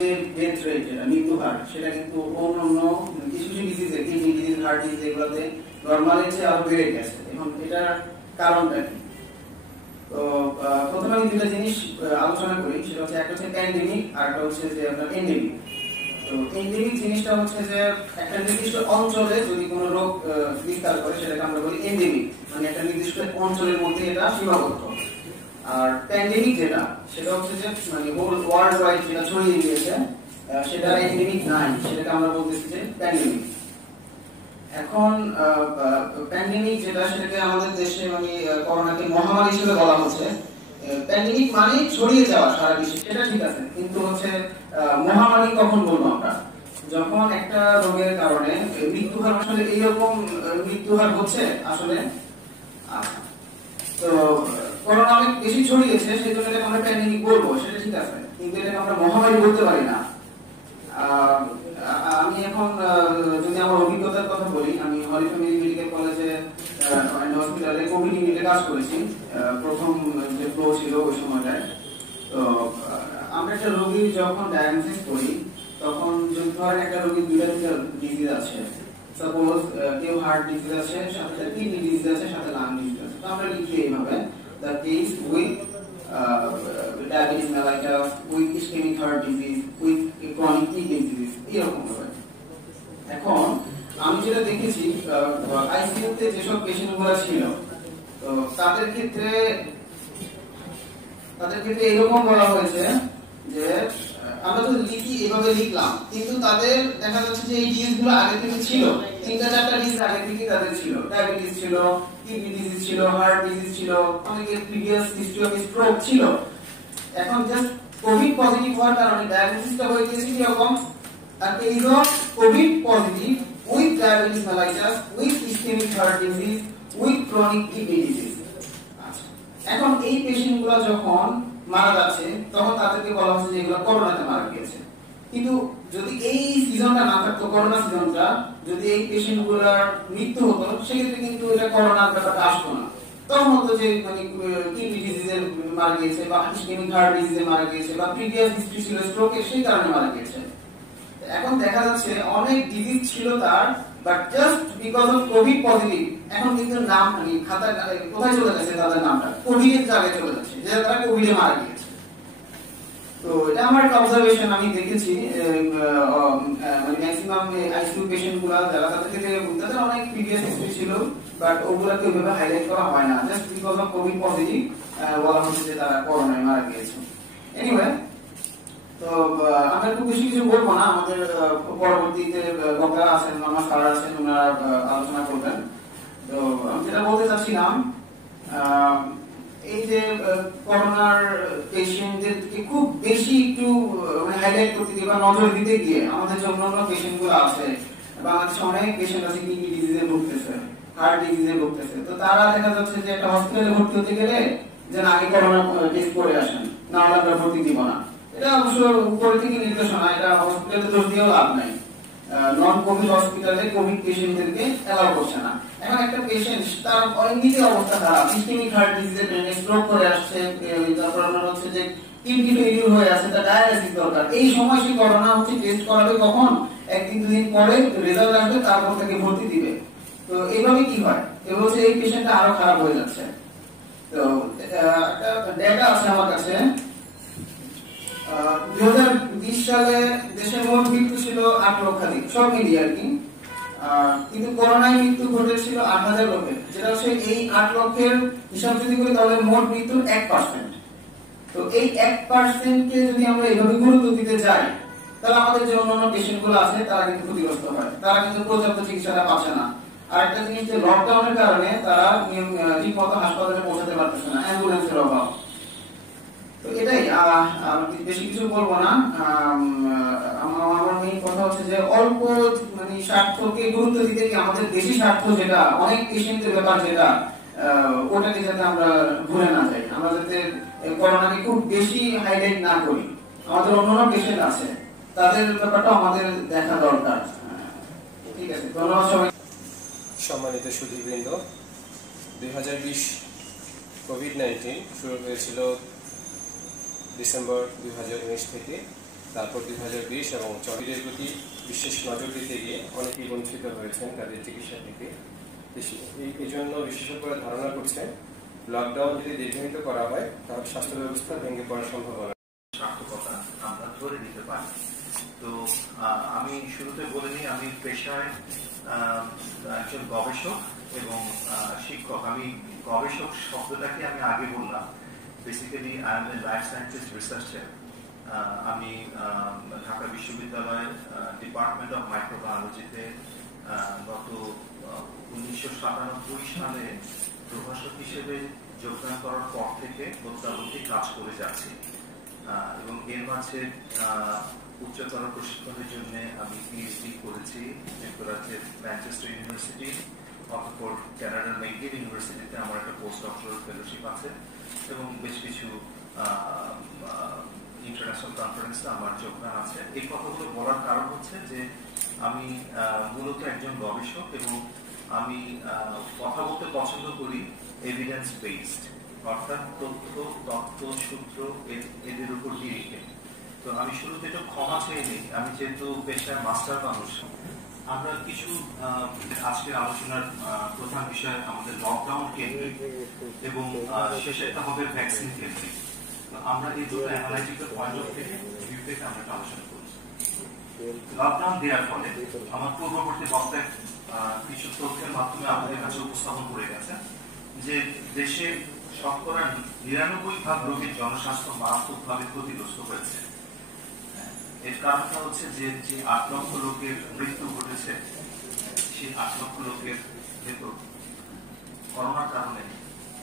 Death rate যেটা মৃত্যু হার সেটা কিন্তু অন্যান্য কিছু কিছু ডিজিজে কিডনি ডিজিজ হার্ট ডিজিজ এগুলোতে নরমালের চেয়ে আরো বেড়ে গেছে। এখন এটার কারণটা কি? তো প্রথমে আমি দুটো জিনিস আলোচনা করি, সেটা হচ্ছে একটা হচ্ছে প্যান্ডেমিক আর একটা হচ্ছে যে আপনার এন্ডেমিক। তো এন্ডেমিক জিনিসটা হচ্ছে যে একটা নির্দিষ্ট অঞ্চলে যদি কোনো রোগ বিস্তার করে সেটাকে আমরা বলি এন্ডেমিক, মানে একটা নির্দিষ্ট অঞ্চলের মধ্যে এটা সীমাবদ্ধ। আর প্যান্ডেমিক যেটা সেটা হচ্ছে যে মানে হোল ওয়ার্ল্ড ওয়াইড যেটা ছড়িয়ে গিয়েছে সেটা এন্ডেমিক নাই, সেটাকে আমরা বলতেছি যে প্যান্ডেমিক। এখন প্যান্ডেমিক যেটা সেটাকে আমাদের দেশে মানে করোনাকে মহামারী হিসেবে বলা হচ্ছে। প্যান্ডেমিক মানে ছড়িয়ে যাওয়া সারা বিশ্বে, সেটা ঠিক আছে, কিন্তু হচ্ছে মহামারী কখন বলবো আমরা? যখন একটা রোগের কারণে মৃত্যু হার আসলে এইরকম মৃত্যু হার হচ্ছে আসলে। তো করোনা অনেক বেশি ছড়িয়েছে সেই জন্য এটাকে আমরা প্যান্ডেমিক বলবো, সেটা ঠিক আছে, কিন্তু এটাকে আমরা মহামারী বলতে পারি না। আমি এখন যদি আমার অভিজ্ঞতার কথা বলি, আমি হলি ফ্যামিলি মেডিকেল কলেজে হসপিটালে কোভিড ইউনিটে কাজ করেছি প্রথম যে ফ্লো ছিল ওই সময়টায়। তো আমরা একটা রোগী যখন ডায়াগনোসিস করি তখন যদি ধরেন একটা রোগীর দুইটা ডিজিজ আছে, সাপোজ কেউ হার্ট ডিজিজ আছে, সাথে কিডনি ডিজিজ আছে, সাথে লাং ডিজিজ আছে, তো আমরা লিখি এইভাবে the case with diabetes mellitus, with ischemic heart disease, with chronic kidney disease, এরকম ভাবে। এখন আমি যেটা দেখেছি আইসিইউতে যেসব পেশেন্টগুলো ছিল, তো তাদের ক্ষেত্রে এরকম বলা হয়েছে যে আমরা তো লিখি এভাবে লিখলাম, কিন্তু তাদের দেখা যাচ্ছে যে এই ডিজিজগুলো আগে থেকে ছিল, তিনটা চারটা ডিজিজ আগে থেকে তাদের ছিল, ডায়াবেটিস ছিল, কিডনি ডিজিজ ছিল, হার্ট ডিজিজ ছিল, অনেকের প্রিভিয়াস হিস্ট্রি অফ স্ট্রোক ছিল। এখন জাস্ট কোভিড পজিটিভ হওয়ার কারণে ডায়াগনোসিসটা হয়ে গেছে কি রকম, আর এই রোগ covid positive with diabetes mellitus, with ischemic heart disease, with chronic kidney disease. আচ্ছা, এখন এই পেশেন্টগুলো যখন মারা যাচ্ছে তখন তাদেরকে বলা হচ্ছে যে এগুলো করোনাতে মারা গিয়েছে। কিন্তু যদি এই সিজনটা না থাকতো, করোনা সিজনটা, যদি এই পেশেন্টগুলোর মৃত্যু হতো সেক্ষেত্রে কিন্তু এটা করোনার ব্যাপারটা আসতো না। তখন হতো যে মানে কিডনি ডিজিজে মারা গিয়েছে বা ইসকেমিক হার্ট ডিজিজে মারা গিয়েছে বা প্রিভিয়াস হিস্ট্রি ছিল স্ট্রোকের, সেই কারণে মারা গিয়েছে। এখন দেখা যাচ্ছে অনেক ডিজিজ ছিল তার, but just because of Covid positive এখন কিন্তু নাম মানে খাতা কোথায় চলে গেছে, তাদের নামটা কোভিড এর জায়গায় চলে যাচ্ছে, যে তারা কোভিডে মারা গিয়েছে। তো এটা আমার একটা অবজারভেশন, আমি দেখেছি মানে ম্যাক্সিমাম আইসিইউ পেশেন্টগুলো যারা তাদের অনেক প্রিভিয়াস হিস্ট্রি ছিল, বাট ওগুলাকে ওইভাবে হাইলাইট করা হয় না, just because of Covid positive বলা হচ্ছে যে তারা করোনায় মারা গিয়েছে। এনিওয়ে, তো আমরা খুব বেশি কিছু বলবো না, আমাদের পরবর্তীতে বক্তারা আছেন, আমার স্যার আছেন, ওনারা আলোচনা করবেন। তো আমি যেটা বলতে চাচ্ছিলাম, এই যে করোনার পেশেন্টদেরকে খুব বেশি একটু হাইলাইট করতে গিয়ে বা নজর দিতে গিয়ে আমাদের যে অন্যান্য পেশেন্টগুলো আছে, বাংলাদেশে অনেক পেশেন্ট আছে কিডনি ডিজিজে ভুগতেছে, হার্ট ডিজিজে ভুগতেছে, তো তারা দেখা যাচ্ছে যে একটা হসপিটালে ভর্তি হতে গেলে যেন আগে করোনা টেস্ট করে আসেন, না হলে আমরা ভর্তি দিব না। এটা অবশ্য উপরে থেকে নির্দেশনা, এটা হসপিটালে দোষ দিয়েও লাভ নাই। নন কোভিড হসপিটালে কোভিড পেশেন্টদেরকে অ্যালাউ করছে না। এখন একটা পেশেন্ট তার এমনিতে অবস্থা খারাপ, ইসকেমিক হার্ট ডিজিজে স্ট্রোক করে আসছে, তারপর আপনার হচ্ছে যে কিডনি ফেলিউর হয়ে আছে, তার ডায়ালাইসিস দরকার, এই সময় সে করোনা হচ্ছে টেস্ট করাবে কখন? একদিন দুদিন পরে রেজাল্ট আসবে, তারপর তাকে ভর্তি দিবে। তো এইভাবে কি হয়? এবার হচ্ছে এই পেশেন্টটা আরো খারাপ হয়ে যাচ্ছে। তো একটা ডেটা আছে আমার কাছে, 2020 সালে দেশের মোট মৃত্যু ছিল 8 লক্ষাধিক, সব মিলিয়ে আর কি, কিন্তু করোনায় মৃত্যু ঘটেছিল 8,000 লোকের, যেটা হচ্ছে এই 8 লক্ষের হিসাব যদি করি তাহলে মোট মৃত্যুর 1%। তো এই 1% কে যদি আমরা এইভাবে গুরুত্ব দিতে যাই তাহলে আমাদের যে অন্যান্য পেশেন্ট গুলো আছে তারা কিন্তু ক্ষতিগ্রস্ত হয়, তারা কিন্তু পর্যাপ্ত চিকিৎসাটা পাচ্ছে না। আর একটা জিনিস যে লকডাউনের কারণে তারা ঠিক মতো হাসপাতালে পৌঁছাতে পারতেছে না, অ্যাম্বুলেন্সের অভাব। তো এটাই, বেশি কিছু বলবো না। আমার মেইন কথা হচ্ছে যে অল্প মানে স্বার্থকে গুরুত্ব দিতে গিয়ে আমাদের বেশি স্বার্থ যেটা, অনেক পেশেন্টের ব্যাপার যেটা, ওটাকে যাতে আমরা ভুলে না যাই, আমরা যাতে করোনাকে খুব বেশি হাইলাইট না করি। আমাদের অন্যান্য পেশেন্ট আছে, তাদের ব্যাপারটা আমাদের দেখা দরকার। ঠিক আছে, ধন্যবাদ সবাই। সম্মানিত সুধীবৃন্দ, 2020 কোভিড-19 শুরু হয়েছিল ডিসেম্বর 2019 থেকে। তারপর 2020 এবং চবিরের প্রতি বিশেষ নজর দিতে গিয়ে অনেকেই বঞ্চিত হয়েছেন তাদের চিকিৎসা থেকে। এই জন্য বিশেষজ্ঞরা ধারণা করছেন লকডাউন যদি দীর্ঘায়িত করা হয় তাহলে স্বাস্থ্য ব্যবস্থা ভেঙে পড়ার সম্ভাবনা সার্থকতা আমরা ধরে নিতে পারি। তো আমি শুরুতে বলে নিই, আমি পেশায় একজন গবেষক এবং শিক্ষক। আমি গবেষক শব্দটাকে আমি আগে বললাম, basically I am a life scientist researcher. আমি ঢাকা বিশ্ববিদ্যালয়ের ডিপার্টমেন্ট অফ মাইক্রোবায়োলজিতে গত 1997 সালে প্রভাষক হিসেবে যোগদান করার পর থেকে অদ্যাবধি কাজ করে যাচ্ছি এবং এর মাঝে উচ্চতর প্রশিক্ষণের জন্য আমি পিএইচডি করেছি যুক্তরাজ্যের ম্যানচেস্টার ইউনিভার্সিটি, অতঃপর কানাডার মেকগিল ইউনিভার্সিটিতে আমার একটা পোস্ট ডক্টরাল ফেলোশিপ আছে এবং বেশ কিছু ইন্টারন্যাশনাল কনফারেন্সে আমার যোগদান আছে। এই কথাগুলো বলার কারণ হচ্ছে যে আমি মূলত একজন গবেষক এবং আমি কথা বলতে পছন্দ করি এভিডেন্স বেসড, অর্থাৎ তথ্য সূত্র এদের উপর নিরিখে। তো আমি শুরুতে একটু ক্ষমা চেয়ে নিই, আমি যেহেতু পেশায় মাস্টার মানুষ। আমরা কিছু আজকের আলোচনার প্রধান বিষয় আমাদের লকডাউন কেন্দ্রিক এবং শেষেরটা হবে ভ্যাকসিন কেন্দ্রিক। তো আমরা এই দুটো অ্যানালাইটিক্যাল পয়েন্ট অফ ভিউ থেকে আমরা আলোচনা করছি। লকডাউন দেওয়ার ফলে আমার পূর্ববর্তী বক্তায় কিছু তথ্যের মাধ্যমে আমাদের কাছে উপস্থাপন করে গেছে যে দেশে শতকরা 99% রোগীর জনস্বাস্থ্য মারাত্মকভাবে ক্ষতিগ্রস্ত হয়েছে। এর কারণটা হচ্ছে যে 8 লক্ষ লোকের মৃত্যু ঘটেছে, সেই 8 লক্ষ লোকের ভেতর করোনার কারণে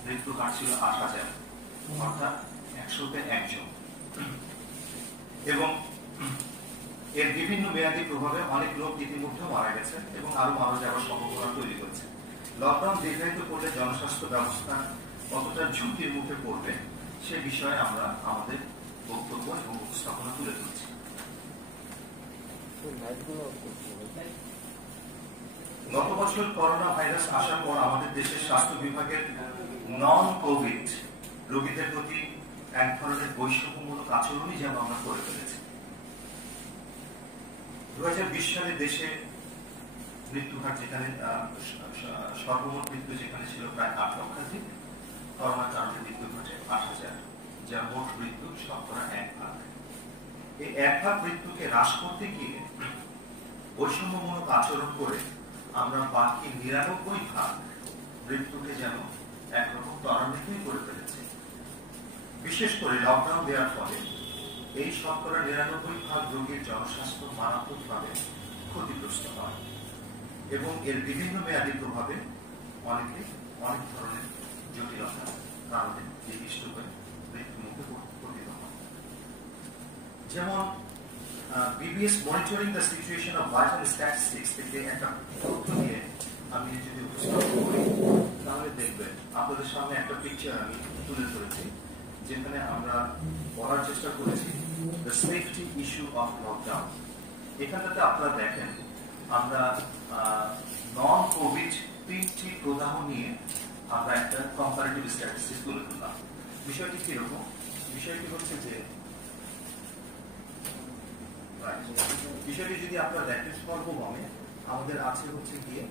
মৃত্যু হার ছিল 8,000, অর্থাৎ 100-তে 1 জন। এবং এর বিভিন্ন মেয়াদী প্রভাবে অনেক লোক ইতিমধ্যে মারা গেছে এবং আরো মারা যাওয়ার সম্ভাবনা তৈরি হয়েছে। লকডাউন দীর্ঘায়িত করলে জনস্বাস্থ্য ব্যবস্থা কতটা ঝুঁকির মুখে পড়বে সে বিষয়ে আমরা আমাদের বক্তব্য এবং উপস্থাপনা তুলে ধরছি। গত বছর করোনা ভাইরাস আসার পর আমাদের দেশের স্বাস্থ্য বিভাগের নন কোভিড রোগীদের প্রতি এক ধরনের বৈষম্যমূলক আচরণই যেন আমরা করে ফেলেছি। 2020 সালে দেশে মৃত্যুহার যেখানে সর্বমোট মৃত্যু যেখানে ছিল প্রায় 8 লক্ষাধিক, করোনার কারণে মৃত্যু ঘটে 8,000, যার মোট মৃত্যু শতকরা 1%। এই 1% মৃত্যুকে হ্রাস করতে গিয়ে বৈষম্যমূলক আচরণ করে আমরা বাকি 99% মৃত্যুকে যেন একরকম ত্বরান্বিতই করে ফেলেছি। বিশেষ করে লকডাউন দেওয়ার ফলে এই শতকরা 99% রোগীর জনস্বাস্থ্য মারাত্মকভাবে ক্ষতিগ্রস্ত হয় এবং এর বিভিন্ন মেয়াদী প্রভাবে অনেকে অনেক ধরনের জটিলতার কারণে নির্দিষ্ট হয়ে মৃত্যুমুখে পতিত হয়। যেমন BBS monitoring the situation of vital statistics থেকে একটা তথ্য নিয়ে আমি যদি উপস্থাপন করি তাহলে দেখবেন আপনাদের সামনে একটা পিকচার আমি তুলে ধরেছি যেখানে আমরা বলার চেষ্টা করেছি the safety issue of lockdown. এখানটাতে আপনারা দেখেন আমরা নন কোভিড 3টি প্রদাহ নিয়ে আমরা একটা কম্পারেটিভ স্ট্যাটিস্টিক্স তুলে ধরলাম। বিষয়টি কিরকম? বিষয়টি হচ্ছে যে বিষয়টি যদি আপনারা দেখেন সর্বমে আমাদের আছে হচ্ছে গিয়ে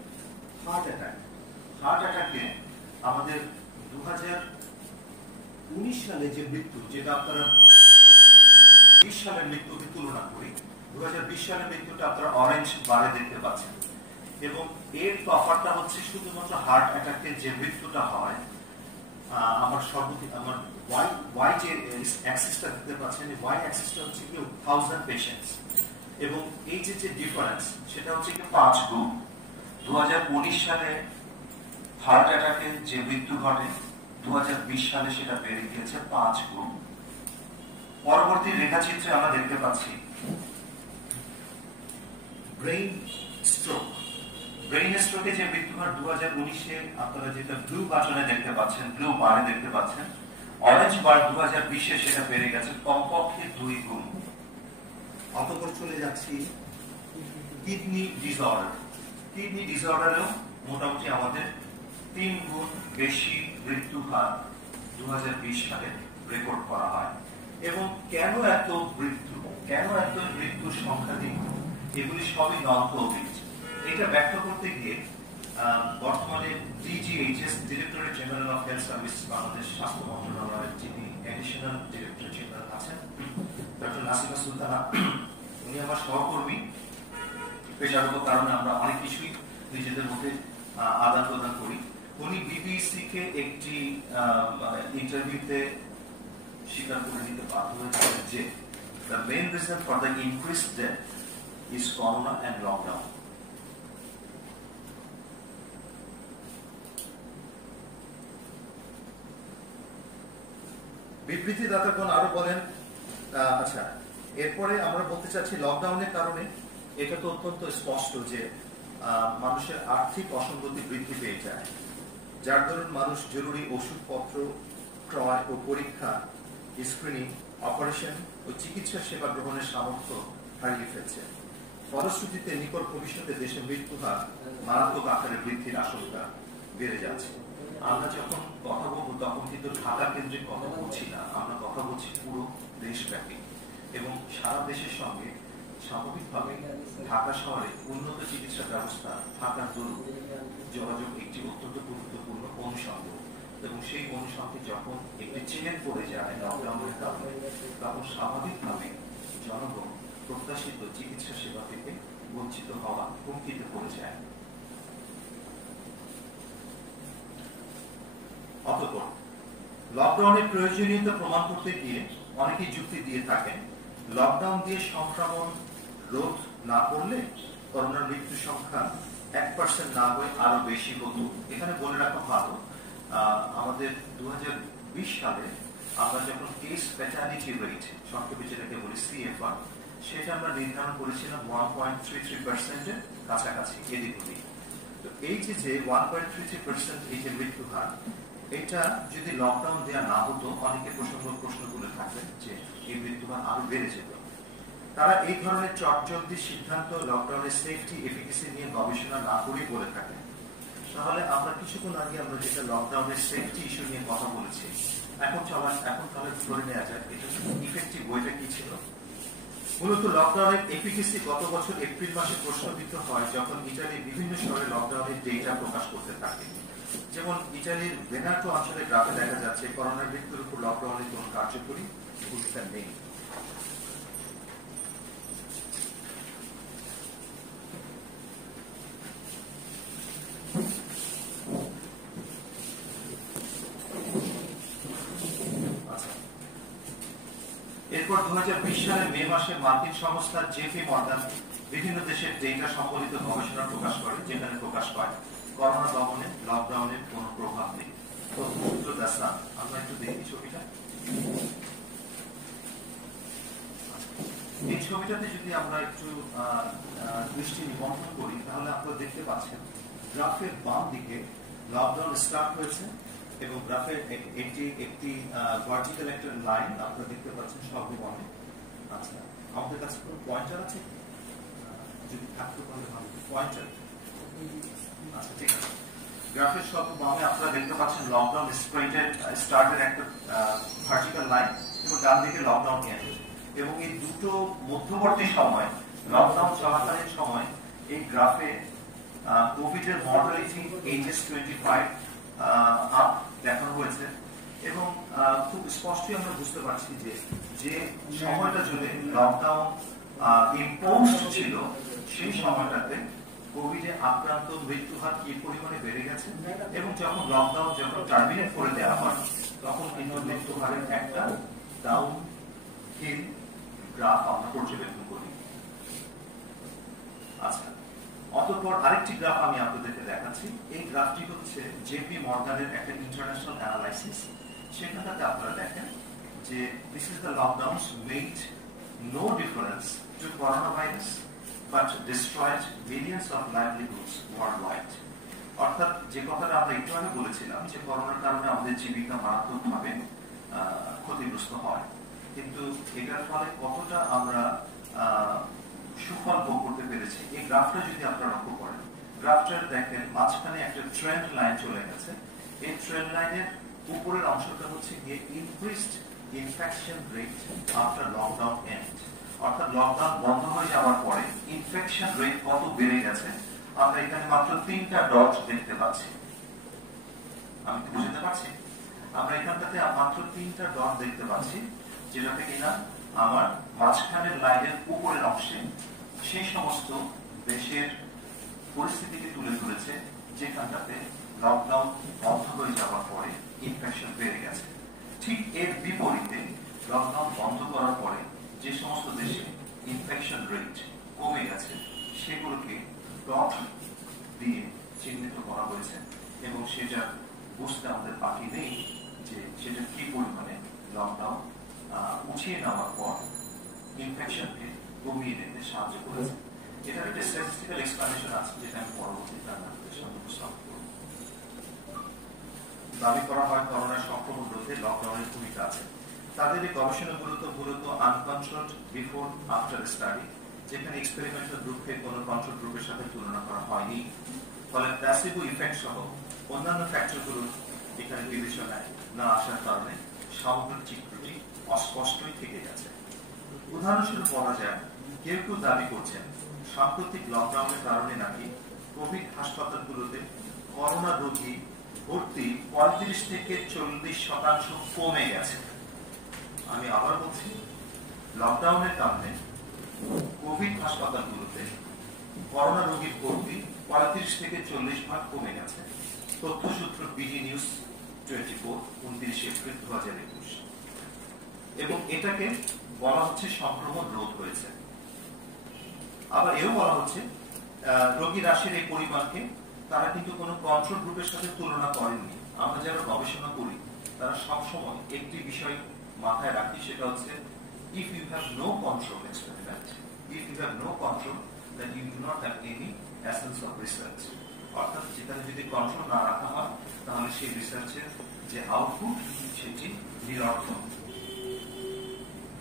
হার্ট অ্যাটাক। হার্ট অ্যাটাকে আমাদের 2019 সালে যে মৃত্যু, যেটা আপনারা 20 সালের মৃত্যুকে তুলনা করি, 2020 সালের মৃত্যুটা আপনারা অরেঞ্জ বারে দেখতে পাচ্ছেন এবং এর তফাৎটা হচ্ছে শুধুমাত্র হার্ট অ্যাটাকের যে মৃত্যুটা হয় আমার ওয়াই যে অ্যাক্সিসটা দেখতে পাচ্ছেন, ওয়াই অ্যাক্সিসটা হচ্ছে কি 1000 পেশেন্টস এবং এই যে ডিফারেন্স সেটা হচ্ছে কি 5 গুণ। 2019 সালে হার্ট অ্যাটাকে যে মৃত্যু ঘটে 2020 সালে সেটা বেড়ে গিয়েছে 5 গুণ। পরবর্তী রেখাচিত্রে আমরা দেখতে পাচ্ছি ব্রেইন স্ট্রোক। ব্রেইন স্ট্রোকে যে মৃত্যু হার 2019-এ আপনারা যেটা ব্লু বাটনে দেখতে পাচ্ছেন, ব্লু বারে দেখতে পাচ্ছেন, অরেঞ্জ বার 2020-এ সেটা বেড়ে গেছে কমপক্ষে 2 গুণ। অতঃপর চলে যাচ্ছি কিডনি ডিসঅর্ডার। কিডনি ডিসঅর্ডারেও মোটামুটি আমাদের 3 গুণ বেশি মৃত্যু হার 2020 সালে রেকর্ড করা হয়। এবং কেন এত মৃত্যু, কেন এত মৃত্যুর সংখ্যা দ্বিগুণ, এগুলি সবই নন কোভিড। এটা ব্যাখ্যা করতে গিয়ে বর্তমানে DGHS, directorate general of health service Bangladesh, স্বাস্থ্য মন্ত্রণালয়ের যিনি অ্যাডিশনাল ডিরেক্টর জেনারেল আছেন ডক্টর নাসিমা সুলতানা, উনি আমার সহকর্মী। পেশাগত কারণে আমরা অনেক কিছুই নিজেদের মধ্যে আদান প্রদান করি। উনি বিবিসি কে একটি ইন্টারভিউতে স্বীকার করে নিতে বাধ্য হয়েছিলেন যে the main reason for the increased death is corona and lockdown. বিবৃতিদাতাগণ আরো বলেন, আচ্ছা এরপরে আমরা বলতে চাচ্ছি লকডাউনের কারণে এটা তো অত্যন্ত স্পষ্ট যে মানুষের আর্থিক অসঙ্গতি বৃদ্ধি পেয়ে যায়, যার দরুন মানুষ জরুরি ওষুধপত্র ক্রয় ও পরীক্ষা, স্ক্রিনিং, অপারেশন ও চিকিৎসা সেবা গ্রহণের সামর্থ্য হারিয়ে ফেলছে। ফলশ্রুতিতে নিকট ভবিষ্যতে দেশে মৃত্যু হার মারাত্মক আকারে বৃদ্ধির আশঙ্কা বেড়ে যাচ্ছে। আমরা যখন কথা বলবো তখন কিন্তু ঢাকা কেন্দ্রিক কথা বলছি না, আমরা কথা বলছি পুরো দেশব্যাপী এবং সারা দেশের সঙ্গে স্বাভাবিকভাবে ঢাকা শহরে উন্নত চিকিৎসা ব্যবস্থা থাকার দরুন যোগাযোগ একটি অত্যন্ত গুরুত্বপূর্ণ অনুষঙ্গ, এবং সেই অনুষঙ্গে যখন একটি চেন পড়ে যায় লকডাউনের কারণে, তখন স্বাভাবিকভাবে জনগণ প্রত্যাশিত চিকিৎসা সেবা থেকে বঞ্চিত হওয়া হুমকিতে পড়ে যায়। অতঃপর লকডাউনের প্রয়োজনীয়তা প্রমাণ করতে গিয়ে অনেকেই যুক্তি দিয়ে থাকেন, লকডাউন দিয়ে সংক্রমণ রোধ না করলে করোনার মৃত্যু সংখ্যা 1% না হয়ে আরো বেশি হতো। এখানে বলে রাখা ভালো, আমাদের 2020 সালে আমরা যখন কেস ফ্যাটালিটি রেট, সংক্ষেপে যেটাকে বলি CFR, সেটা আমরা নির্ধারণ করেছিলাম 1.33% এর কাছাকাছি, এদিক ওদিক। তো এই যে 1.33% এই যে মৃত্যু হার, এটা যদি লকডাউন দেওয়া না হতো, অনেকে প্রশ্ন তুলে থাকবেন যে এই মৃত্যু হার আরো বেড়ে যেত। তারা এই ধরনের চটজলদি সিদ্ধান্ত লকডাউনের সেফটি এফিকেসি নিয়ে গবেষণা না করেই বলে থাকেন। তাহলে আমরা কিছুক্ষণ আগে আমরা যেটা লকডাউনের সেফটি ইস্যু নিয়ে কথা বলেছি, এখন তাহলে ধরে নেওয়া যায় এটা ইফেক্টিভ ওয়েটা কি ছিল। মূলত লকডাউনের এফিকেসি গত বছর এপ্রিল মাসে প্রশ্নবিদ্ধ হয়, যখন ইটালি বিভিন্ন শহরে লকডাউনের ডেটা প্রকাশ করতে থাকে। যেমন ইটালির ভেনাটো অঞ্চলে গ্রাফে দেখা যাচ্ছে করোনার মৃত্যুর উপর লকডাউনের কোন কার্যকরী ভূমিকা নেই। এরপর 2020 সালের মে মাসে মার্কিন সংস্থা JP Morgan বিভিন্ন দেশের ডেটা সম্বলিত গবেষণা প্রকাশ করে, যেখানে প্রকাশ পায় করোনা দমনে লকডাউনের কোনো প্রভাব নেই। আমরা একটু দেখি ছবিটা। এই ছবিটাতে যদি আমরা একটু দৃষ্টি নিবন্ধন করি, তাহলে আপনারা দেখতে পাচ্ছেন গ্রাফের বাম দিকে লকডাউন স্টার্ট হয়েছে এবং গ্রাফের একটি ভার্টিক্যাল একটা লাইন আপনারা দেখতে পাচ্ছেন সর্বমনে। আচ্ছা, আমাদের কাছে কোনো পয়েন্টার আছে? যদি থাকতে পারে ভালো, পয়েন্টার। আচ্ছা, ঠিক আছে। গ্রাফের সর্বমনে আপনারা দেখতে পাচ্ছেন লকডাউন স্টার্টের একটা ভার্টিক্যাল লাইন এবং ডান দিকে লকডাউন এন্ড, এবং এই দুটো মধ্যবর্তী সময় লকডাউন চলাকালীন সময় এই গ্রাফে কোভিড এর মর্টালিটি এইচএস 25 আপ দেখানো হয়েছে, এবং খুব স্পষ্টই আমরা বুঝতে পারছি যে সময়টা জুড়ে লকডাউন ইম্পোজড ছিল, সেই সময়টাতে কোভিডে আক্রান্ত মৃত্যু হার কি পরিমাণে বেড়ে গেছে, এবং যখন লকডাউন টার্মিনেট করে দেওয়া হয় তখন কিন্তু মৃত্যু হারের একটা ডাউন হিল গ্রাফ আমরা পর্যবেক্ষণ করি। আচ্ছা, অতঃপর আরেকটি গ্রাফ আমি আপনাদেরকে দেখাচ্ছি। এই গ্রাফটি হচ্ছে জেপি মর্গানের একটা ইন্টারন্যাশনাল অ্যানালাইসিস। সেখানটাতে আপনারা দেখেন যে this is the lockdowns made no difference to corona virus but destroyed millions of livelihoods worldwide. অর্থাৎ যে কথাটা আমরা একটু আগে বলেছিলাম যে করোনার কারণে আমাদের জীবিকা মারাত্মকভাবে ক্ষতিগ্রস্ত হয়, কিন্তু এটার ফলে কতটা আমরা সুফল ভোগ করতে পেরেছি এই গ্রাফটা যদি আপনারা লক্ষ্য করেন, গ্রাফটার দেখেন মাঝখানে একটা ট্রেন্ড লাইন চলে গেছে। এই ট্রেন্ড লাইনের উপরের অংশটা হচ্ছে গিয়ে increased infection rate after lockdown end, অর্থাৎ লকডাউন বন্ধ হয়ে যাওয়ার পরে ইনফেকশন রেট কত বেড়ে গেছে আমরা এখানে মাত্র 3টা ডট দেখতে পাচ্ছি। আমি কি বুঝতে পারছি? আমরা এখানটাতে মাত্র 3টা ডট দেখতে পাচ্ছি, যেটাতে কিনা আমার মাঝখানের লাইনের উপরের অংশে সেই সমস্ত দেশের পরিস্থিতিকে তুলে ধরেছে যেখানটাতে লকডাউন বন্ধ হয়ে যাওয়ার পরে ইনফেকশন বেড়ে গেছে। ঠিক এর বিপরীতে লকডাউন বন্ধ করার পরে যে সমস্ত দেশে ইনফেকশন রেট কমে গেছে সেগুলোকে ডট দিয়ে চিহ্নিত করা হয়েছে এবং সেটা বুঝতে আমাদের বাকি নেই যে সেটা কি পরিমাণে লকডাউন উঠিয়ে নেওয়ার পর ইনফেকশনকে কমিয়ে নিতে সাহায্য করেছে। এটার একটা স্ট্যাটিস্টিক্যাল এক্সপ্লানেশন আছে যেটা আমি পরবর্তীতে আপনাদের সামনে উপস্থাপন করব। দাবি করা হয় করোনার সংক্রমণ রোধে লকডাউনের ভূমিকা আছে। তাদের এই গবেষণাগুলো মূলত আনকন্ট্রোলড বিফোর আফটার স্টাডি, যেখানে এক্সপেরিমেন্টাল গ্রুপকে কোনো কন্ট্রোল গ্রুপের সাথে তুলনা করা হয়নি, ফলে প্লাসিবো ইফেক্ট সহ অন্যান্য ফ্যাক্টরগুলো এখানে বিবেচনায় না আসার কারণে সামগ্রিক চিত্রটি অস্পষ্টই থেকে গেছে। উদাহরণস্বরূপ বলা যায়, কেউ কেউ দাবি করছেন সাম্প্রতিক লকডাউনের কারণে নাকি কোভিড হাসপাতালগুলোতে করোনা রোগী ভর্তি 35 থেকে 40% কমে গেছে। আমি আবার বলছি, লকডাউনের কারণে কোভিড হাসপাতালগুলোতে করোনা রোগীর ভর্তি 35 থেকে 40% কমে গেছে। তথ্যসূত্র বিডি নিউজ 24 29 এপ্রিল 2021। এবং এটাকে বলা হচ্ছে সংক্রমণ রোধ হয়েছে। আবার এও বলা হচ্ছে রোগী হ্রাসের এই পরিমাণকে তারা কিন্তু কোনো কন্ট্রোল গ্রুপের সাথে তুলনা করেননি। আমরা যারা গবেষণা করি তারা সবসময় একটি বিষয় মাথায় রাখি, সেটা হচ্ছে if you have no control experiment, if you have no control, then you do not have any essence of research. অর্থাৎ যেখানে যদি কন্ট্রোল না রাখা হয় তাহলে সেই রিসার্চের যে আউটপুট সেটি নিরর্থক।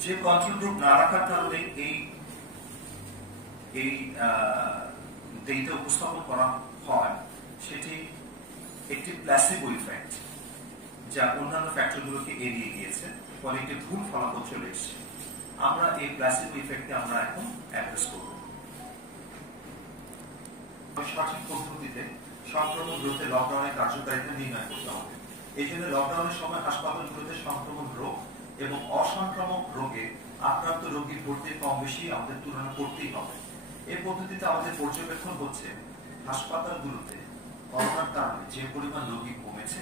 যে কন্ট্রোল গ্রুপ না রাখার কারণে এই ডেটা উপস্থাপন করা হয় সেটি একটি প্ল্যাসিবো ইফেক্ট, যা অন্যান্য ফ্যাক্টরগুলোকে এড়িয়ে গিয়েছে, ফলে একটি ভুল ফলাফল চলে এসেছে। আমরা এই প্ল্যাসিবো ইফেক্টকে আমরা এখন অ্যাড্রেস করব। সঠিক পদ্ধতিতে সংক্রমণ রোধে লকডাউনের কার্যকারিতা নির্ণয় করতে হবে। এই জন্য লকডাউনের সময় হাসপাতালগুলোতে সংক্রমণ রোগ এবং অসংক্রামক রোগে আক্রান্ত রোগীর ভর্তি কম বেশি আমাদের তুলনা করতেই হবে। এই পদ্ধতিতে আমাদের পর্যবেক্ষণ হচ্ছে হাসপাতালগুলোতে করোনার কারণে যে পরিমাণ রোগী কমেছে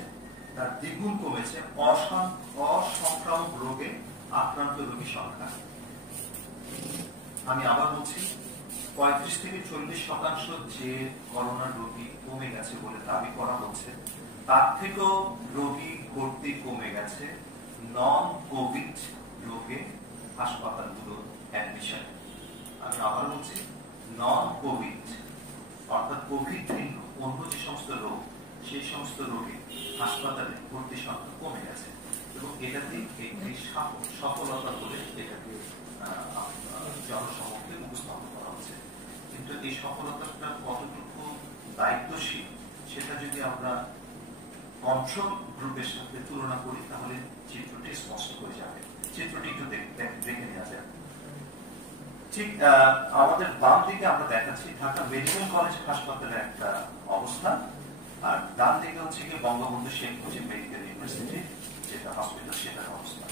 তার দ্বিগুণ কমেছে অসংক্রামক রোগে আক্রান্ত রোগীর সংখ্যা। আমি আবার বলছি, 35 থেকে 40% যে করোনা রোগী কমে গেছে বলে দাবি করা হচ্ছে, তার থেকেও রোগী ভর্তি কমে গেছে নন কোভিড রোগে হাসপাতালগুলো অ্যাডমিশন। আমি আবার বলছি, নন কোভিড অর্থাৎ কোভিড ভিন্ন অন্য যে সমস্ত রোগ, সেই সমস্ত রোগে হাসপাতালে ভর্তি সংখ্যা কমে গেছে এবং এটাতে একটি সফলতা বলে এটাকে জনসমক্ষে উপস্থাপন করা হচ্ছে। কিন্তু এই সফলতাটা কতটুকু দায়িত্বশীল সেটা যদি আমরা কন্ট্রোল গ্রুপের সাথে তুলনা করি তাহলে চিত্রটি স্পষ্ট হয়ে যাবে। চিত্রটি একটু দেখে নেওয়া যায়। ঠিক আমাদের বাম দিকে আমরা দেখাচ্ছি ঢাকা মেডিকেল কলেজ হাসপাতালের একটা অবস্থা, আর ডান দিকে হচ্ছে কি বঙ্গবন্ধু শেখ মুজিব মেডিকেল ইউনিভার্সিটি যেটা হসপিটাল সেটার অবস্থা।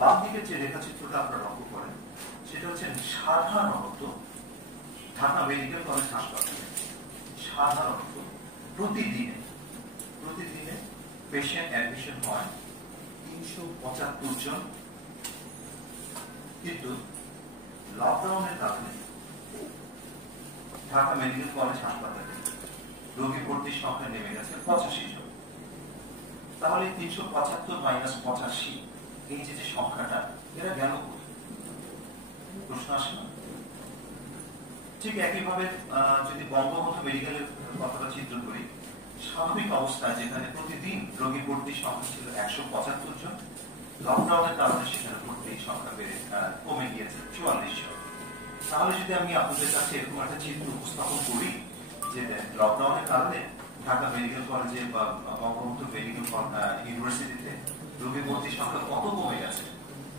বাম দিকের যে রেখাচিত্রটা আপনারা লক্ষ্য করেন সেটা হচ্ছে সাধারণত ঢাকা মেডিকেল কলেজ হাসপাতালে সাধারণত প্রতিদিনে পেশেন্ট অ্যাডমিশন হয় 375 জন, কিন্তু লকডাউনের কারণে ঢাকা মেডিকেল কলেজ হাসপাতালে রোগী ভর্তির সংখ্যা নেমে গেছে 85 জন। তাহলে 375 মাইনাস 85 এই যে সংখ্যাটা এটা গেল প্রশ্ন আসে না? ঠিক একইভাবে যদি বঙ্গবন্ধু মেডিকেলের কথাটা চিত্র করি, স্বাভাবিক অবস্থায় যেখানে প্রতিদিন রোগী ভর্তির সংখ্যা ছিল 175 জন, লকডাউনের কারণে সেখানে ভর্তির সংখ্যা কমে গিয়েছে 44 জন। তাহলে যদি আমি আপনাদের কাছে এরকম একটা চিত্র উপস্থাপন করি যে লকডাউনের কারণে ঢাকা মেডিকেল কলেজে বা বঙ্গবন্ধু মেডিকেল ইউনিভার্সিটিতে রোগী ভর্তির সংখ্যা কত কমে গেছে,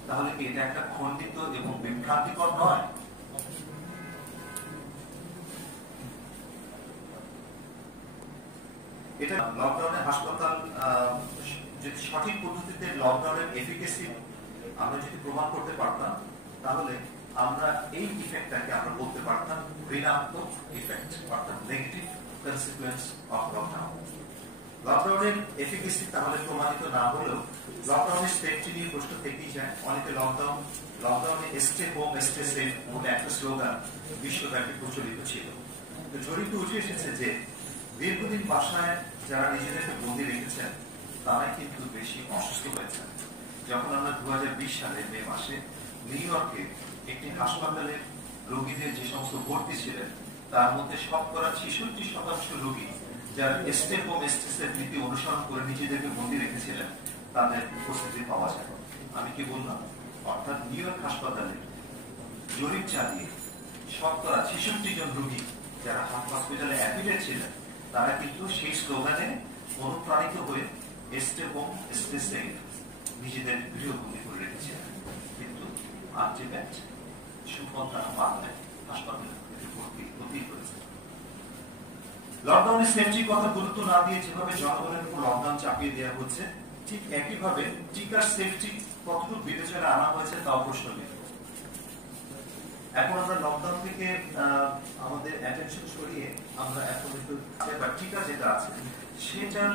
তাহলে কি এটা একটা খণ্ডিত এবং বিভ্রান্তিকর নয়? এটা লকডাউনে হাসপাতাল যদি সঠিক পদ্ধতিতে লকডাউনের এফিকেসি আমরা যদি প্রমাণ করতে পারতাম, তাহলে আমরা এই ইফেক্টটাকে আমরা বলতে পারতাম ঋণাত্মক ইফেক্ট, অর্থাৎ নেগেটিভ কনসিকুয়েন্স অফ লকডাউন। লকডাউনের এফিকেসি তাহলে প্রমাণিত না হলেও লকডাউনের সেফটি নিয়ে প্রশ্ন থেকেই যায়। অনেকে লকডাউনে স্টে হোম স্টে সেফ বলে একটা স্লোগান বিশ্বব্যাপী প্রচলিত ছিল। তো জরিপে উঠে এসেছে যে দীর্ঘদিন বাসায় যারা নিজেদেরকে বন্দী রেখেছেন তারাই কিন্তু বেশি অসুস্থ হয়েছেন। যখন আমরা 2020 সালে মে মাসে নিউ ইয়র্কে একটি হাসপাতালে রোগীদের যে সমস্ত ভর্তি ছিলেন তার মধ্যে শতকরা 66% রোগী যারা স্টে হোম স্টে সেফ নীতি অনুসরণ করে নিজেদেরকে বন্দী রেখেছিলেন তাদের উপস্থিতি পাওয়া যায়। আমি কি বললাম? অর্থাৎ নিউ ইয়র্ক হাসপাতালে জরিপ চালিয়ে শতকরা 66 জন রোগী যারা হসপিটালে অ্যাডমিটেড ছিলেন তারা কিন্তু সেই স্লোগানে অনুপ্রাণিত হয়ে স্টে হোম স্টে সেফ নিজেদের গৃহবন্দী করে রেখেছিলেন। কিন্তু আলটিমেট সুফল তারা পাননি, হাসপাতালে ভর্তি হতেই হয়েছে। লকডাউনের সেফটির কথা গুরুত্ব না দিয়ে যেভাবে জনগণের উপর লকডাউন চাপিয়ে দেওয়া হচ্ছে, ঠিক একইভাবে টিকার সেফটি কতটুকু বিবেচনা আনা হয়েছে তাও প্রশ্নবিদ্ধ। এখন আমরা লকডাউন থেকে আমাদের অ্যাটেনশন সরিয়ে আমরা এখন একটু টিকা যেটা আছে সেটার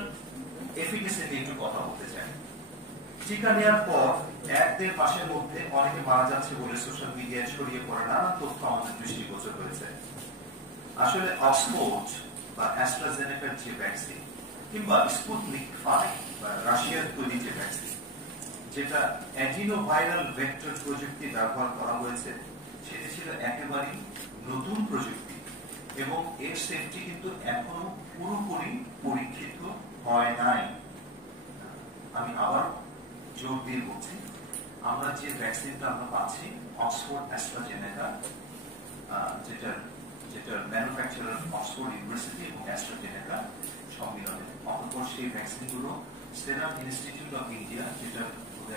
এফিকেসি নিয়ে একটু কথা বলতে চাই। টিকা নেওয়ার পর 1-1.5 মাসের মধ্যে অনেকে মারা যাচ্ছে বলে সোশ্যাল মিডিয়ায় ছড়িয়ে পড়ে নানা তথ্য আমাদের দৃষ্টিগোচর হয়েছে। আসলে অক্সফোর্ড বা অ্যাস্ট্রাজেনেকার যে ভ্যাকসিন কিংবা স্পুটনিক 5 বা রাশিয়ার তৈরি যে ভ্যাকসিন, যেটা অ্যাডিনোভাইরাল ভেক্টর প্রযুক্তি ব্যবহার করা হয়েছে, সেটি ছিল একেবারেই নতুন প্রযুক্তি এবং এর সেফটি কিন্তু এখনো পুরোপুরি পরীক্ষিত হয় নাই। আমি আবার জোর দিয়ে বলছি, আমরা যে ভ্যাকসিনটা আমরা পাচ্ছি অক্সফোর্ড অ্যাস্ট্রাজেনেকা, যেটার ম্যানুফ্যাকচারার অক্সফোর্ড ইউনিভার্সিটি এবং অ্যাস্ট্রাজেনেকা সম্মিলনে, অতঃপর সেই ভ্যাকসিনগুলো সেরাম ইনস্টিটিউট অফ ইন্ডিয়া, যেটা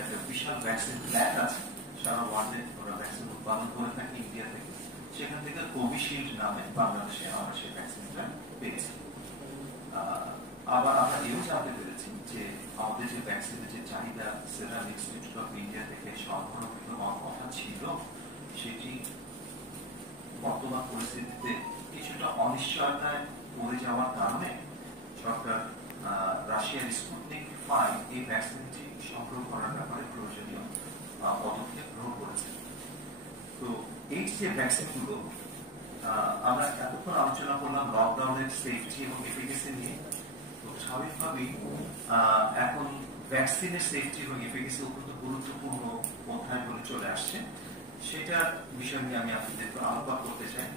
একটা বিশাল ভ্যাকসিন প্ল্যান্ট আছে সারা ওয়ার্ল্ডে, ওরা ভ্যাকসিন উৎপাদন করে থাকে ইন্ডিয়া থেকে, সেখান থেকে কোভিশিল্ড নামে বাংলাদেশে আমরা সেই ভ্যাকসিনটা পেয়েছি। আবার আমরা এও জানতে পেরেছি যে আমাদের যে ভ্যাকসিনের যে চাহিদা সেরাম ইনস্টিটিউট অফ ইন্ডিয়া থেকে সরবরাহ হওয়ার কথা ছিল, সেটি বর্তমান পরিস্থিতিতে কিছুটা অনিশ্চয়তায় পড়ে যাওয়ার কারণে সরকার রাশিয়ার স্পুটনিক 5 এই ভ্যাকসিনটি সংগ্রহ করার ব্যাপারে প্রয়োজনীয় পদক্ষেপ গ্রহণ করেছে। তো এই যে ভ্যাকসিনগুলো আমরা এতক্ষণ আলোচনা করলাম লকডাউনের সেফটি এবং এফিকেসি নিয়ে, তো স্বাভাবিকভাবেই এখন ভ্যাকসিনের সেফটি এবং এফিকেসি অত্যন্ত গুরুত্বপূর্ণ অধ্যায় বলে চলে আসছে। সেটা বিষয় নিয়ে আমি আপনাদের একটু আলোকপাত করতে চাই।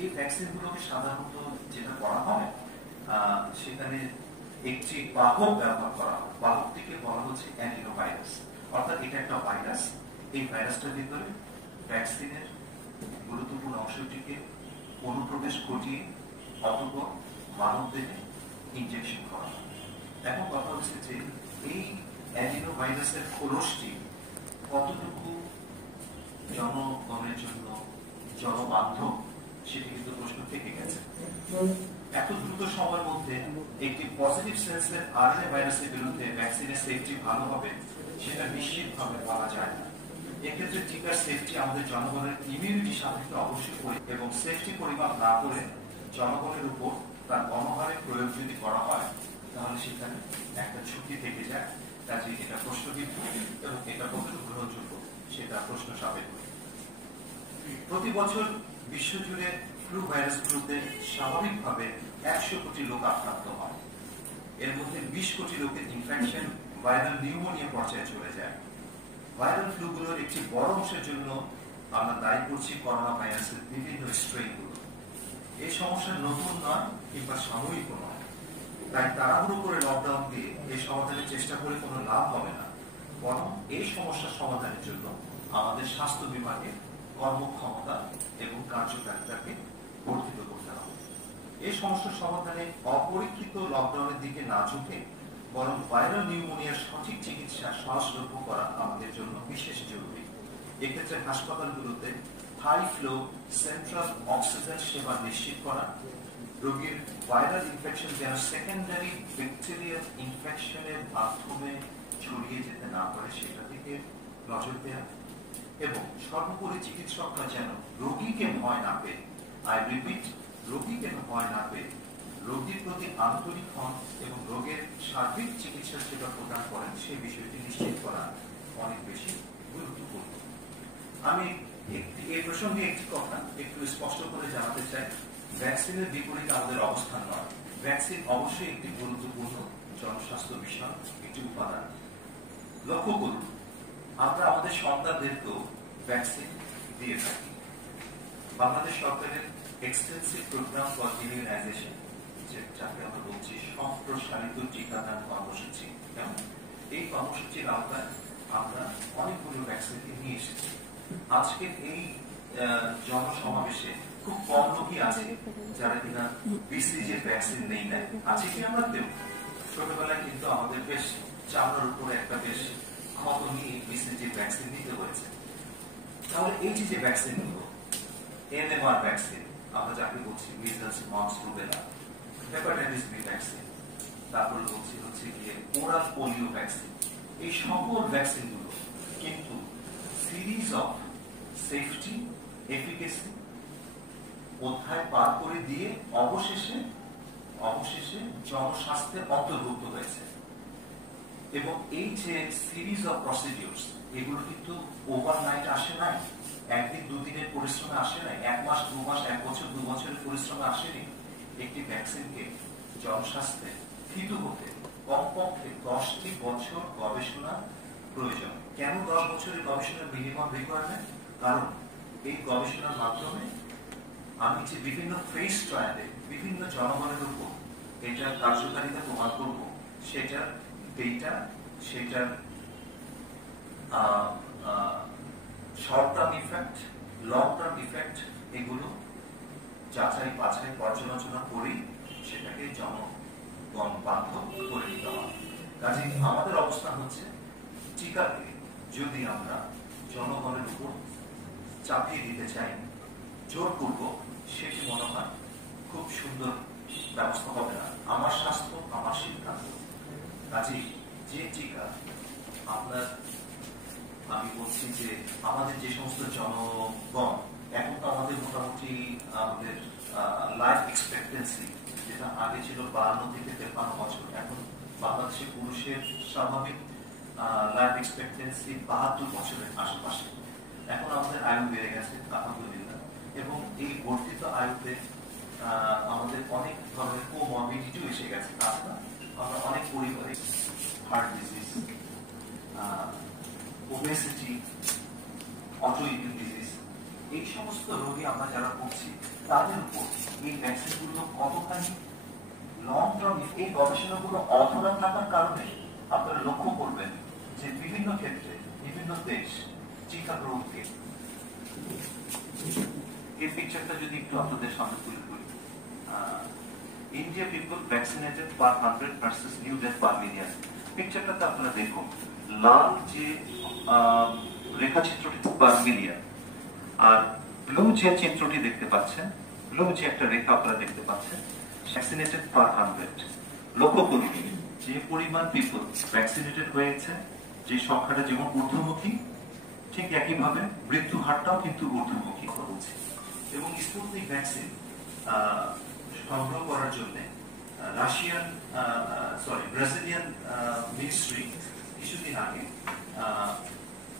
এই ভ্যাকসিনগুলোকে সাধারণত যেটা করা হয়, সেখানে একটি বাহক ব্যবহার করা হয়। বাহকটিকে বলা হচ্ছে অ্যাডিনোভাইরাস, অর্থাৎ এটা একটা ভাইরাস। এই ভাইরাসটার ভিতরে ভ্যাকসিনের গুরুত্বপূর্ণ অংশটিকে অনুপ্রবেশ ঘটিয়ে অতঃপর মানবদেহে ইনজেকশন করা হয়। এখন কথা হচ্ছে যে এই অ্যাডিনোভাইরাসের খোলসটি কতটুকু জনগণের জন্য জনবান্ধব, সেটি কিন্তু প্রশ্ন থেকে গেছে। এত দ্রুত সময়ের মধ্যে একটি পজিটিভ সেন্সের আরএনএ ভাইরাসের বিরুদ্ধে ভ্যাকসিনের সেফটি ভালো হবে সেটা নিশ্চিতভাবে বলা যায় না। এক্ষেত্রে টিকার সেফটি আমাদের জনগণের ইমিউনিটি সাপেক্ষে অবশ্যই এবং সেফটি পরিমাপ না করে জনগণের উপর তার গণহারে প্রয়োগ যদি করা হয় তাহলে সেখানে একটা ঝুঁকি থেকে যায়। কাজে এটা প্রশ্নবিদ্ধ এবং এটা কতটুকু গ্রহণযোগ্য সেটা প্রশ্ন সাপেক্ষ। প্রতি বছর বিশ্বজুড়ে ফ্লু ভাইরাসগুলোতে স্বাভাবিকভাবে 100 কোটি লোক আক্রান্ত হয়। এর মধ্যে 20 কোটি লোকের ইনফেকশন ভাইরাল নিউমোনিয়া পর্যায়ে চলে যায়। ভাইরাল ফ্লুগুলোর একটি বড় অংশের জন্য আমরা দায়ী করছি করোনা ভাইরাসের বিভিন্ন স্ট্রেইনগুলো। এই সমস্যা নতুন নয় কিংবা সাময়িক নয়, তাই তাড়াহুড়ো করে লকডাউন দিয়ে এই সমাধানের চেষ্টা করে কোনো লাভ হবে না, বরং এই সমস্যার সমাধানের জন্য আমাদের স্বাস্থ্য বিভাগের কর্মক্ষমতা এবং কার্যকারিতাকে বর্ধিত করতে হবে। এই সমস্যার সমাধানে অপরীক্ষিত লকডাউনের দিকে না ঝুঁকে বরং ভাইরাল নিউমোনিয়ার সঠিক চিকিৎসা সহজলভ্য করা আমাদের জন্য বিশেষ জরুরি। এক্ষেত্রে হাসপাতালগুলোতে হাই ফ্লো সেন্ট্রাল অক্সিজেন সেবা নিশ্চিত করা, রোগীর ভাইরাল ইনফেকশন যেন সেকেন্ডারি ব্যাকটেরিয়াল ইনফেকশনের মাধ্যমে ছড়িয়ে যেতে না পারে সেটা থেকে নজর দেওয়া, এবং সর্বোপরি চিকিৎসকরা যেন রোগীকে ভয় না পেয়ে, আই রিপিট, রোগীকে ভয় না পেয়ে রোগীর প্রতি আন্তরিক হন এবং রোগের সার্বিক চিকিৎসা সেবা প্রদান করেন সেই বিষয়টি নিশ্চিত করা অনেক বেশি গুরুত্বপূর্ণ। আমি এই প্রসঙ্গে একটি কথা একটু স্পষ্ট করে জানাতে চাই, ভ্যাকসিনের বিপরীতে আমাদের অবস্থান নয়। ভ্যাকসিন অবশ্যই একটি গুরুত্বপূর্ণ জনস্বাস্থ্য বিষয়, একটি উপাদান। লক্ষ্য করুন, আমরা আমাদের সন্তানদেরকেও ভ্যাকসিন দিয়ে থাকি। বাংলাদেশ সরকারের এক্সটেন্সিভ প্রোগ্রাম ফর ইমিউনাইজেশন, যাকে আমরা বলছি সম্প্রসারিত টিকাদান কর্মসূচি, এই কর্মসূচির আওতায় আমরা অনেকগুলো ভ্যাকসিনকে নিয়ে এসেছি। আজকে এই জনসমাবেশে খুব কম লোকই আছে যারা কিনা বিসিজি ভ্যাকসিন নেই নাই। আছে কি আমরা দেব? ছোটবেলায় কিন্তু আমাদের বেশ চামড়ার উপরে একটা বেশ ক্ষত নিয়ে বিসিজি ভ্যাকসিন নিতে হয়েছে। তাহলে এই যে ভ্যাকসিন গুলো, এনএমআর ভ্যাকসিন আমরা যাকে বলছি measles, mumps, rubella, hepatitis B vaccine, তারপরে হচ্ছে গিয়ে ওরাল পোলিও ভ্যাকসিন, এই সকল ভ্যাকসিন গুলো কিন্তু সিরিজ অফ সেফটি, এফিকেসি অধ্যায় পার করে দিয়ে অবশেষে জনস্বাস্থ্যের অন্তর্ভুক্ত হয়েছে। এবং এই যে সিরিজ অফ প্রসিডিউরস, এগুলো কিন্তু ওভারনাইট আসে নাই, একদিন দুদিনের পরিশ্রমে আসে নাই, 1 মাস 2 মাস 1 বছর 2 বছরের পরিশ্রমে আসেনি। একটি ভ্যাকসিনকে জনস্বাস্থ্যে ফিট হতে কমপক্ষে 10টি বছর গবেষণা প্রয়োজন। কেন 10 বছরের গবেষণার মিনিমাম রিকোয়ারমেন্ট? কারণ এই গবেষণার মাধ্যমে আমি যে বিভিন্ন ফেজ ট্রায়ালে বিভিন্ন জনগণের উপর এটার কার্যকারিতা প্রমাণ করব, সেটার ডেটা, সেটার short term effect, long term effect, এগুলো যাচাই বাছাই পর্যালোচনা করেই সেটাকে জনগণ বান্ধব করে নিতে হবে। কাজে আমাদের অবস্থান হচ্ছে, টিকাকে যদি আমরা জনগণের উপর চাপিয়ে দিতে চাই, জোর করব, সেটি মনে হয় খুব সুন্দর ব্যবস্থা হবে না। আমার স্বাস্থ্য আমার সিদ্ধান্ত। কাজে যে টিকা আপনার, আমি বলছি যে আমাদের যে সমস্ত জনগণ, এখন তো আমাদের মোটামুটি আমাদের লাইফ এক্সপেক্টেন্সি যেটা আগে ছিল 52 থেকে 53 বছর, এখন বাংলাদেশের পুরুষের স্বাভাবিক লাইফ এক্সপেক্টেন্সি 72 বছরের আশেপাশে। এখন আমাদের আয়ু বেড়ে গেছে আলহামদুলিল্লাহ, এবং এই বর্ধিত আয়ুতে আমাদের অনেক ধরনের কোমরবিডিটিও এসে গেছে। তাছাড়া আমরা অনেক পরিবারে heart disease, obesity, autoimmune disease, এই সমস্ত রোগে আমরা যারা ভুগছি তাদের উপর এই ভ্যাকসিনগুলো কতখানি লং টার্ম, এই গবেষণাগুলো অধরা থাকার কারণে আপনারা লক্ষ্য করবেন যে বিভিন্ন ক্ষেত্রে বিভিন্ন দেশ টিকা গ্রহণকে, এই পিকচারটা যদি একটু আপনাদের সামনে তুলে করি, India people vaccinated per 100 versus new death per million. পিকচারটাতে আপনারা দেখুন, লাল যে রেখাচিত্রটি পার মিলিয়ন, আর ব্লু যে চিত্রটি দেখতে পাচ্ছেন, ব্লু যে একটা রেখা আপনারা দেখতে পাচ্ছেন, ভ্যাকসিনেটেড পার 100। লক্ষ্য করুন যে পরিমাণ পিপল ভ্যাকসিনেটেড হয়েছে, যে সংখ্যাটা যেমন ঊর্ধ্বমুখী, ঠিক একইভাবে মৃত্যু হারটাও কিন্তু ঊর্ধ্বমুখী হচ্ছে। এবং স্পুটনিক ভ্যাকসিন সংগ্রহ করার জন্য ব্রাজিলিয়ান মিনিস্ট্রি কিছুদিন আগে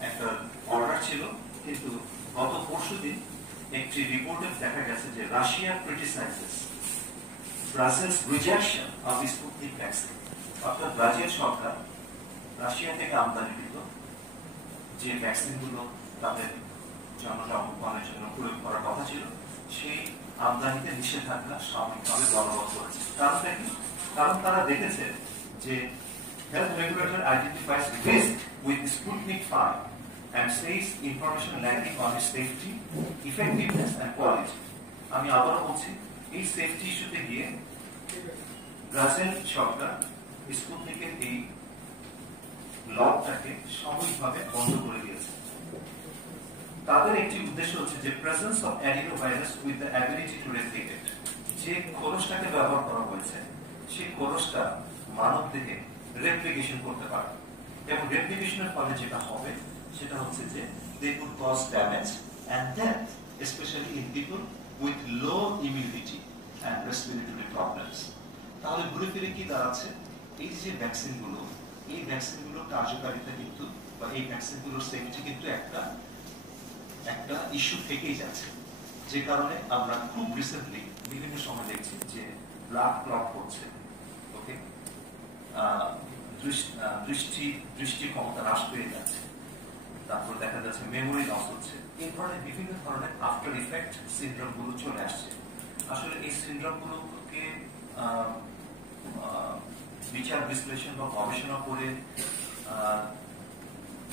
একটা অর্ডার ছিল, কিন্তু গত পরশুদিন একটি রিপোর্টে দেখা গেছে যে Russia criticises Brazil's rejection of Sputnik vaccine. অর্থাৎ ব্রাজিল সরকার রাশিয়া থেকে আমদানিকৃত যে ভ্যাকসিনগুলো তাদের জনগণের জন্য প্রয়োগ করার কথা ছিল, সেই আমদানিতে নিষেধাজ্ঞা সাময়িকভাবে বলবৎ করেছে। কারণটা কি? কারণ তারা দেখেছে যে health regulator identifies risk with Sputnik V and says information lacking on its safety, effectiveness and quality. আমি আবারও বলছি, এই সেফটি ইস্যুতে গিয়ে ব্রাজিল সরকার স্পুটনিকের এই লটটাকে সাময়িকভাবে বন্ধ করে দিয়েছে। তাদের একটি উদ্দেশ্য হচ্ছে যে presence of adenovirus with the ability to replicate. যে খোলসটাকে ব্যবহার করা হয়েছে সেই খোলসটা মানব দেহে রেপ্লিকেশন করতে পারে, এবং রেপ্লিকেশনের ফলে যেটা হবে সেটা হচ্ছে যে they could cause damage and death, specially in people with low immunity and respiratory problems. তাহলে ঘুরে ফিরে কি দাঁড়াচ্ছে, এই যে ভ্যাকসিনগুলো, এই ভ্যাকসিনগুলোর কার্যকারিতা কিন্তু বা এই ভ্যাকসিনগুলোর সেফটি কিন্তু একটা ইস্যু থেকেই যাচ্ছে, যে কারণে আমরা খুব রিসেন্টলি বিভিন্ন সময় দেখছি যে ব্লাড ক্লট হচ্ছে, ওকে, দৃষ্টি ক্ষমতা হ্রাস পেয়ে যাচ্ছে, তারপর দেখা যাচ্ছে মেমোরি লস হচ্ছে, এই ধরনের বিভিন্ন ধরনের আফটার ইফেক্ট সিনড্রোম গুলো চলে আসছে। আসলে এই সিনড্রোম গুলোকে বিচার বিশ্লেষণ বা গবেষণা করে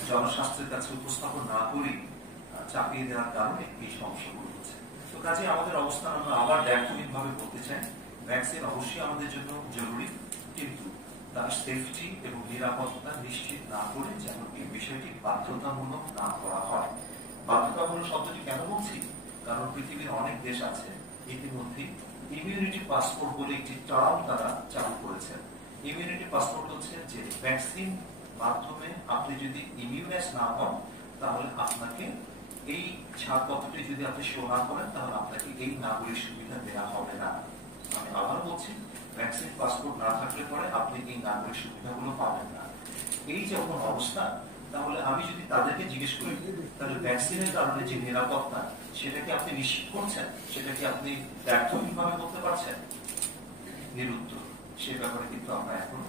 জনস্বাস্থ্যের কাছে উপস্থাপন না করি চাপিয়ে দেওয়ার কারণে এই সমস্যাগুলো হচ্ছে। তো কাজে আমাদের অবস্থান আমরা আবার ব্যর্থহীনভাবে বলতে চাই, ভ্যাকসিন অবশ্যই আমাদের জন্য জরুরি, কিন্তু তার সেফটি এবং নিরাপত্তা নিশ্চিত না করে যেন এই বিষয়টি বাধ্যতামূলক না করা হয়। বাধ্যতামূলক শব্দটি কেন বলছি, কারণ পৃথিবীর অনেক দেশ আছে ইতিমধ্যে ইমিউনিটি পাসপোর্ট বলে একটি টার্ম তারা চালু করেছেন। ইমিউনিটি পাসপোর্ট হচ্ছে যে ভ্যাকসিন মাধ্যমে আপনি যদি ইমিউনাইজ না হন তাহলে আপনাকে এই ছাড়পত্রটি যদি আপনি শো না করেন তাহলে আপনাকে এই নাগরিক সুবিধা দেওয়া হবে না। আমি আবার বলছি, ভ্যাকসিন পাসপোর্ট না থাকলে পরে আপনি এই নাগরিক সুবিধাগুলো পাবেন না। এই যখন অবস্থা, তাহলে আমি যদি তাদেরকে জিজ্ঞেস করি তাহলে ভ্যাকসিনের কারণে যে নিরাপত্তা সেটা কি আপনি নিশ্চিত করছেন, সেটা কি আপনি ব্যর্থহীনভাবে বলতে পারছেন? নিরুত্তর। সে ব্যাপারে কিন্তু আমরা এখন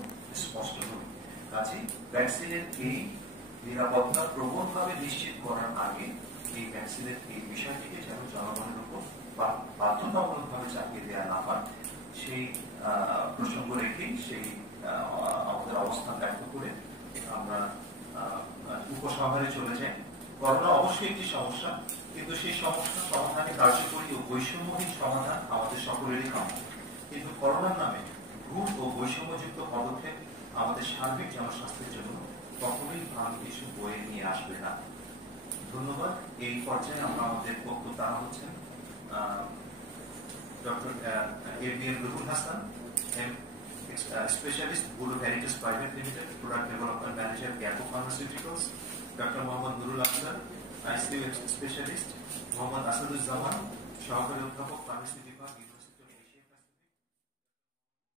স্পষ্ট নই। কাজে ভ্যাকসিনের এই নিরাপত্তা প্রবলভাবে নিশ্চিত করার আগে এই ভ্যাকসিনের এই বিষয়টিকে যেন জনগণের উপর বাধ্যতামূলকভাবে চাপিয়ে দেওয়া না হয়, সেই প্রসঙ্গ রেখেই সেই আমাদের অবস্থান ব্যক্ত করে আমরা উপসংহারে চলে যাই। করোনা অবশ্যই একটি সমস্যা, কিন্তু সেই সমস্যা সমাধানে কার্যকরী ও বৈষম্যহীন সমাধান আমাদের সকলেরই কাম্য। কিন্তু করোনার নামে ভুল ও বৈষম্যযুক্ত পদক্ষেপ আমাদের সার্বিক জনস্বাস্থ্যের জন্য কখনোই ভালো কিছু বয়ে নিয়ে আসবে না। ধন্যবাদ। এই পর্যায়ে আমরা আমাদের বক্তব্য দাঁড়া হচ্ছেন doctor ABM Ruhul Hasan, specialist, Blue Heritage Private Limited, product development manager, গ্যাপো pharmaceuticals, doctor Mohammad Nurul Afzal, ICU specialist, Mohammad Asaduzzaman, সহকারী অধ্যাপক, ফার্মাসিউটিক্যাল।